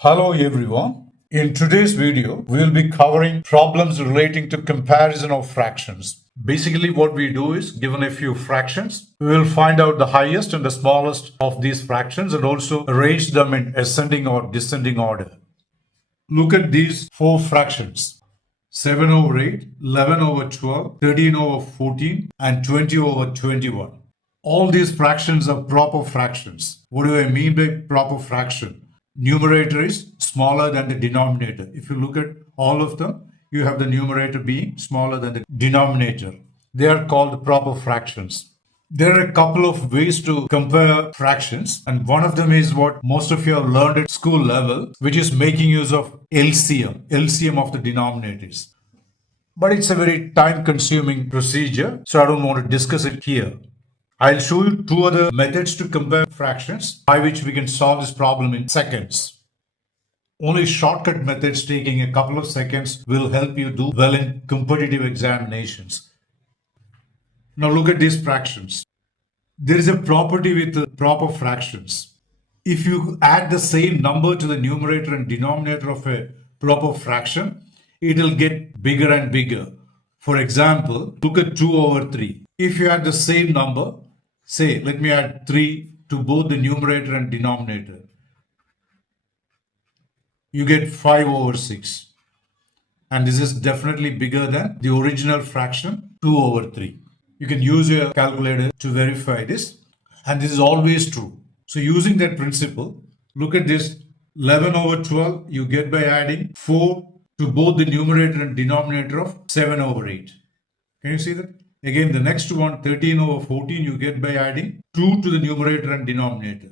Hello everyone. In today's video, we will be covering problems relating to comparison of fractions. Basically, what we do is, given a few fractions, we will find out the highest and the smallest of these fractions and also arrange them in ascending or descending order. Look at these four fractions: 7 over 8, 11 over 12, 13 over 14, and 20 over 21. All these fractions are proper fractions. What do I mean by proper fraction? Numerator is smaller than the denominator. If you look at all of them, you have the numerator being smaller than the denominator. They are called proper fractions. There are a couple of ways to compare fractions, and one of them is what most of you have learned at school level, which is making use of LCM of the denominators. But it's a very time consuming procedure, so I don't want to discuss it here. I'll show you two other methods to compare fractions by which we can solve this problem in seconds. Only shortcut methods taking a couple of seconds will help you do well in competitive examinations. Now look at these fractions. There is a property with the proper fractions. If you add the same number to the numerator and denominator of a proper fraction, it will get bigger and bigger. For example, look at 2 over 3. If you add the same number, say, let me add 3 to both the numerator and denominator, you get 5 over 6. And this is definitely bigger than the original fraction 2 over 3. You can use your calculator to verify this, and this is always true. So using that principle, look at this: 11 over 12 you get by adding 4 to both the numerator and denominator of 7 over 8. Can you see that? Again, the next one, 13 over 14, you get by adding 2 to the numerator and denominator.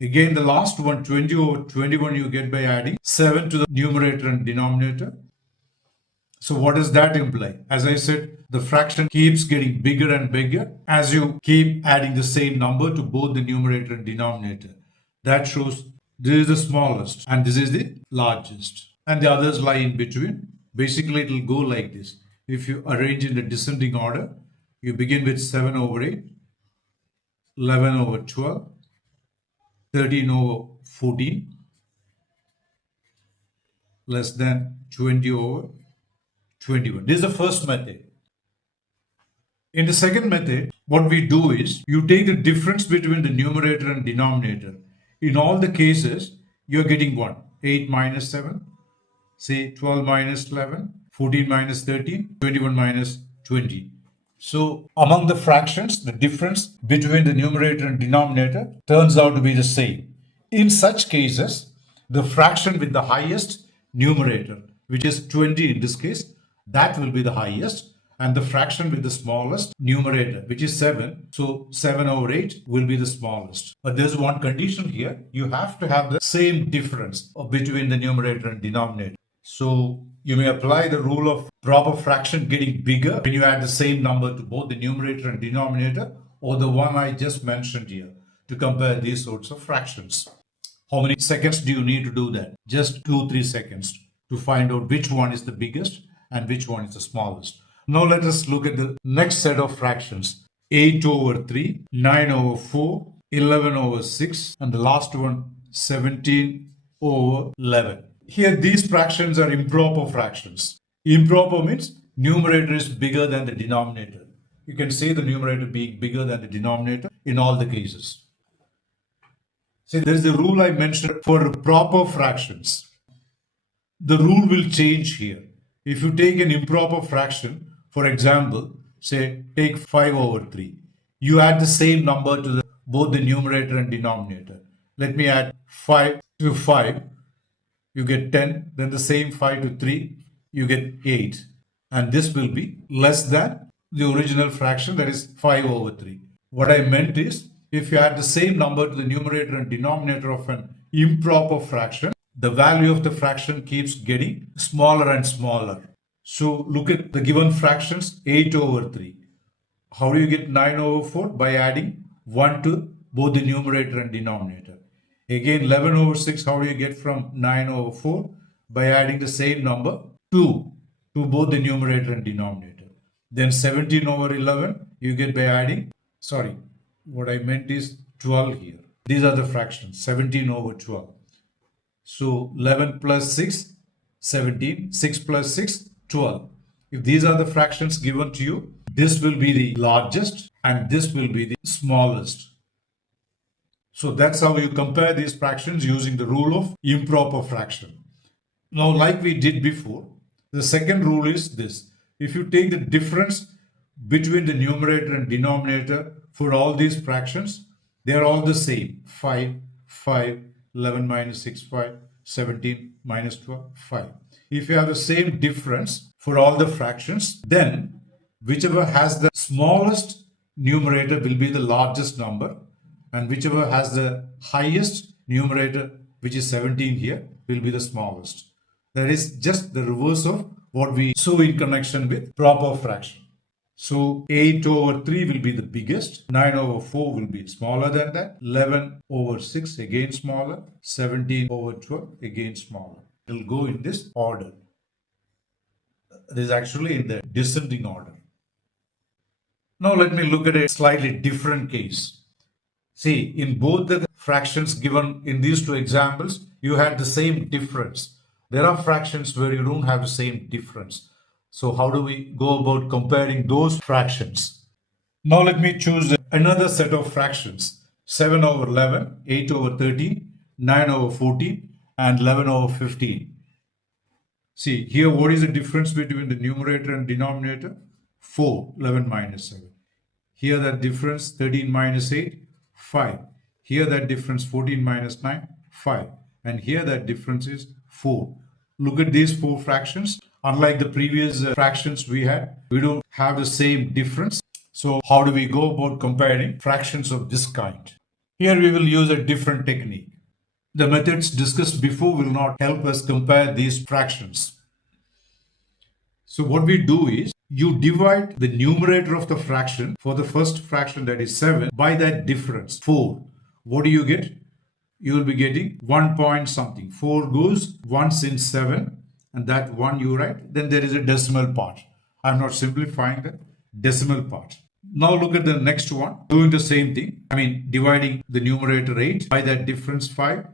Again, the last one, 20 over 21, you get by adding 7 to the numerator and denominator. So what does that imply? As I said, the fraction keeps getting bigger and bigger as you keep adding the same number to both the numerator and denominator. That shows this is the smallest and this is the largest, and the others lie in between. Basically, it will go like this. If you arrange in the descending order, you begin with 7 over 8, 11 over 12, 13 over 14, less than 20 over 21. This is the first method. In the second method, what we do is you take the difference between the numerator and denominator. In all the cases, you're getting 1. 8 minus 7, say 12 minus 11, 14 minus 13, 21 minus 20. So among the fractions, the difference between the numerator and denominator turns out to be the same. In such cases, the fraction with the highest numerator, which is 20 in this case, that will be the highest, and the fraction with the smallest numerator, which is 7, so 7 over 8 will be the smallest. But there's one condition here: you have to have the same difference between the numerator and denominator. So you may apply the rule of proper fraction getting bigger when you add the same number to both the numerator and denominator, or the one I just mentioned here, to compare these sorts of fractions. How many seconds do you need to do that? Just 2-3 seconds to find out which one is the biggest and which one is the smallest. Now let us look at the next set of fractions: 8 over 3, 9 over 4, 11 over 6, and the last one, 17 over 11. Here these fractions are improper fractions. Improper means numerator is bigger than the denominator. You can say the numerator being bigger than the denominator in all the cases. See, there is a rule I mentioned for proper fractions. The rule will change here. If you take an improper fraction, for example, say take 5 over 3, you add the same number to both the numerator and denominator. Let me add 5 to 5, you get 10, then the same 5 to 3, you get 8. And this will be less than the original fraction, that is 5 over 3. What I meant is, if you add the same number to the numerator and denominator of an improper fraction, the value of the fraction keeps getting smaller and smaller. So look at the given fractions: 8 over 3. How do you get 9 over 4? By adding 1 to both the numerator and denominator. Again, 11 over 6, how do you get from 9 over 4? By adding the same number 2 to both the numerator and denominator. Then 17 over 11, you get by adding, what I meant is 12 here. These are the fractions, 17 over 12. So 11 plus 6, 17. 6 plus 6, 12. If these are the fractions given to you, this will be the largest and this will be the smallest. So that's how you compare these fractions using the rule of improper fraction. Now, like we did before, the second rule is this. If you take the difference between the numerator and denominator for all these fractions, they are all the same. 5, 5, 11 minus 6, 5, 17 minus 12, 5. If you have the same difference for all the fractions, then whichever has the smallest numerator will be the largest number, and whichever has the highest numerator, which is 17 here, will be the smallest. That is just the reverse of what we saw in connection with proper fraction. So 8 over 3 will be the biggest, 9 over 4 will be smaller than that, 11 over 6 again smaller, 17 over 12 again smaller. It will go in this order. It is actually in the descending order. Now let me look at a slightly different case. See, in both the fractions given in these two examples, you had the same difference. There are fractions where you don't have the same difference. So how do we go about comparing those fractions? Now let me choose another set of fractions. 7 over 11, 8 over 13, 9 over 14, and 11 over 15. See, here what is the difference between the numerator and denominator? 4, 11 minus 7. Here that difference 13 minus 8, 5. Here that difference 14 minus 9, 5. And here that difference is 4. Look at these four fractions. Unlike the previous fractions we had, we don't have the same difference. So how do we go about comparing fractions of this kind? Here we will use a different technique. The methods discussed before will not help us compare these fractions. So what we do is, you divide the numerator of the fraction for the first fraction, that is 7, by that difference, 4. What do you get? You will be getting 1 point something. 4 goes once in 7, and that 1 you write. Then there is a decimal part. I'm not simplifying the decimal part. Now look at the next one. Doing the same thing. Dividing the numerator 8 by that difference 5.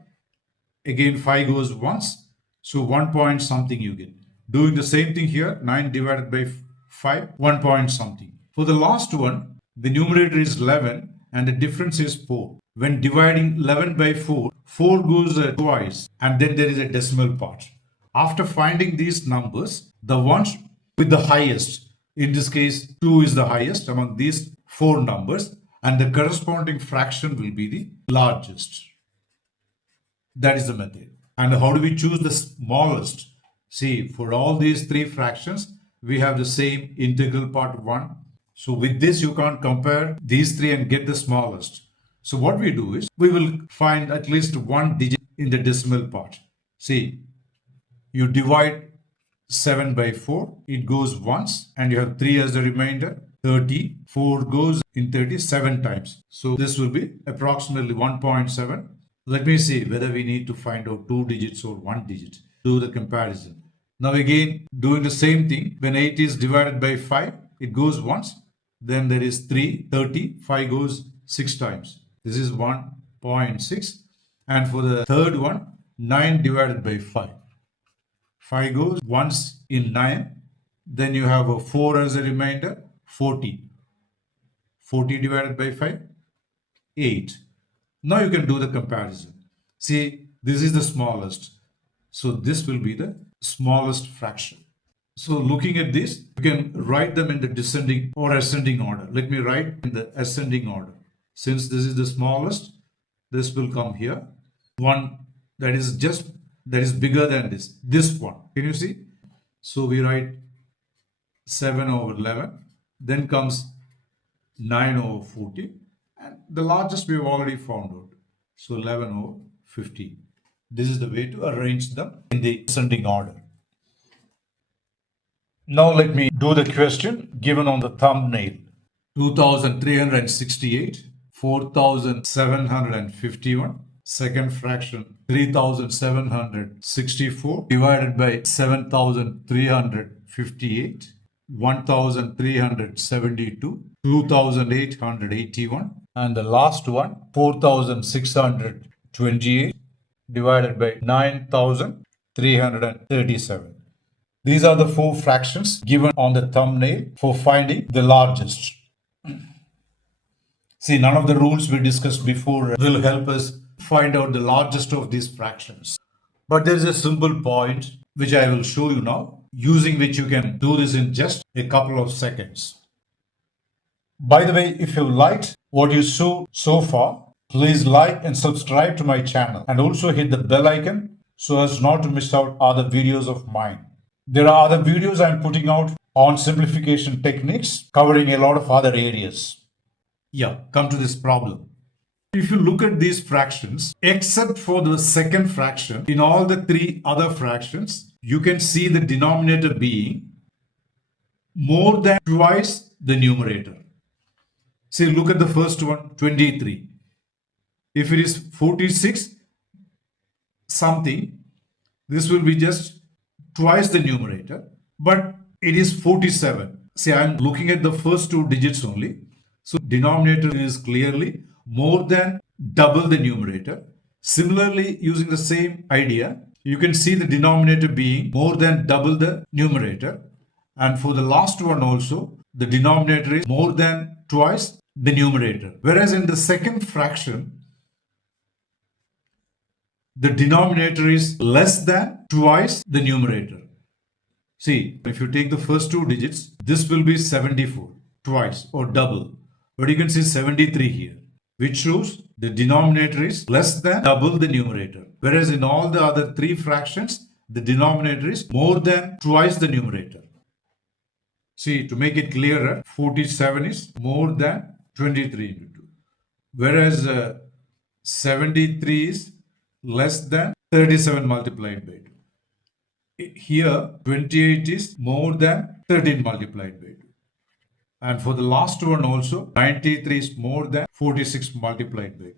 Again 5 goes once. So 1 point something you get. Doing the same thing here. 9 divided by 5. 1 point something. For the last one, the numerator is 11 and the difference is 4. When dividing 11 by 4, 4 goes twice and then there is a decimal part. After finding these numbers, the ones with the highest, in this case 2 is the highest among these 4 numbers, and the corresponding fraction will be the largest. That is the method. And how do we choose the smallest? See, for all these 3 fractions, we have the same integral part 1. So with this, you can't compare these 3 and get the smallest. So what we do is, we will find at least 1 digit in the decimal part. See, you divide 7 by 4, it goes once, and you have 3 as the remainder. 30, 4 goes in 37 times. So this will be approximately 1.7. Let me see whether we need to find out 2 digits or 1 digit. Do the comparison. Now again, doing the same thing. When 8 is divided by 5, it goes once. Then there is 3, 30, 5 goes 6 times. This is 1.6. And for the third one, 9 divided by 5. 5 goes once in 9. Then you have a 4 as a remainder, 40. 40 divided by 5, 8. Now you can do the comparison. See, this is the smallest. So this will be the smallest fraction. So looking at this, you can write them in the descending or ascending order. Let me write in the ascending order. Since this is the smallest, this will come here. One that is bigger than this. This one. Can you see? So we write 7 over 11. Then comes 9 over 40. And the largest we have already found out. So 11 over 15. This is the way to arrange them in the ascending order. Now let me do the question given on the thumbnail. 2368, 4751, second fraction 3764 divided by 7358, 1372, 2881, and the last one 4628, divided by 9,337. These are the four fractions given on the thumbnail for finding the largest. See, none of the rules we discussed before will help us find out the largest of these fractions. But there is a simple point which I will show you now, using which you can do this in just a couple of seconds. By the way, if you liked what you saw so far, please like and subscribe to my channel and also hit the bell icon so as not to miss out other videos of mine. There are other videos I am putting out on simplification techniques covering a lot of other areas. Yeah, come to this problem. If you look at these fractions, except for the second fraction, in all the three other fractions, you can see the denominator being more than twice the numerator. See, look at the first one, 23. If it is 46 something, this will be just twice the numerator, but it is 47. See, I am looking at the first two digits only. So denominator is clearly more than double the numerator. Similarly, using the same idea, you can see the denominator being more than double the numerator. And for the last one also, the denominator is more than twice the numerator. Whereas in the second fraction, the denominator is less than twice the numerator. See, if you take the first two digits, this will be 74, twice or double. But you can see 73 here, which shows the denominator is less than double the numerator. Whereas in all the other three fractions, the denominator is more than twice the numerator. See, to make it clearer, 47 is more than 23 into 2. Whereas 73 is less than 37 multiplied by 2. Here, 28 is more than 13 multiplied by 2. And for the last one also, 93 is more than 46 multiplied by 2.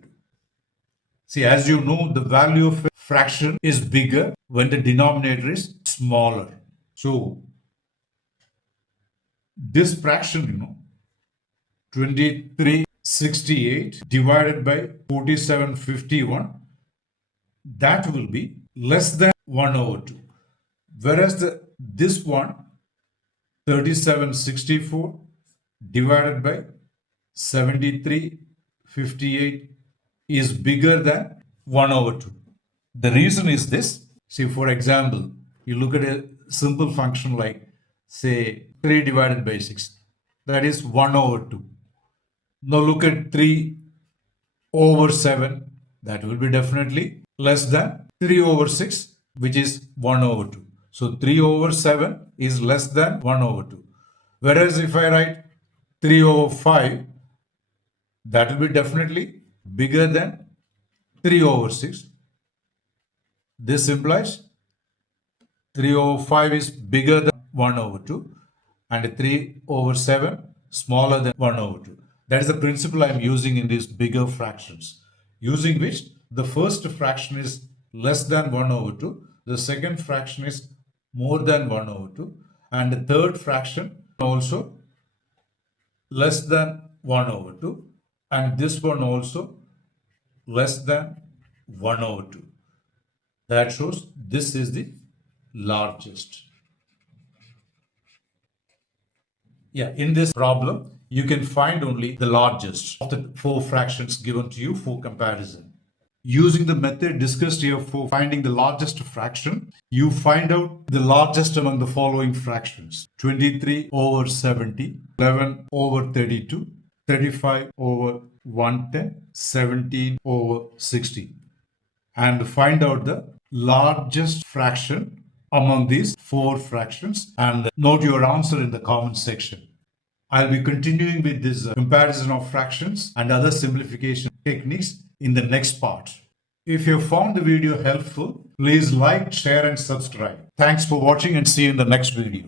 See, as you know, the value of a fraction is bigger when the denominator is smaller. So, this fraction, 2368 divided by 4751, that will be less than 1 over 2. Whereas this one, 3764 divided by 7358 is bigger than 1 over 2. The reason is this. See, for example, you look at a simple function like, say, 3 divided by 6. That is 1 over 2. Now look at 3 over 7. That will be definitely less than 3 over 6, which is 1 over 2. So 3 over 7 is less than 1 over 2. Whereas if I write 3 over 5, that will be definitely bigger than 3 over 6. This implies 3 over 5 is bigger than 1 over 2 and 3 over 7 smaller than 1 over 2. That is the principle I am using in these bigger fractions, using which the first fraction is less than 1 over 2, the second fraction is more than 1 over 2, and the third fraction also less than 1 over 2, and this one also less than 1 over 2. That shows this is the largest. Yeah, in this problem, you can find only the largest of the four fractions given to you for comparison. Using the method discussed here for finding the largest fraction, you find out the largest among the following fractions: 23 over 70, 11 over 32, 35 over 110, 17 over 60. And find out the largest fraction among these four fractions and note your answer in the comment section. I'll be continuing with this comparison of fractions and other simplification techniques in the next part. If you found the video helpful, please like, share and subscribe. Thanks for watching and see you in the next video.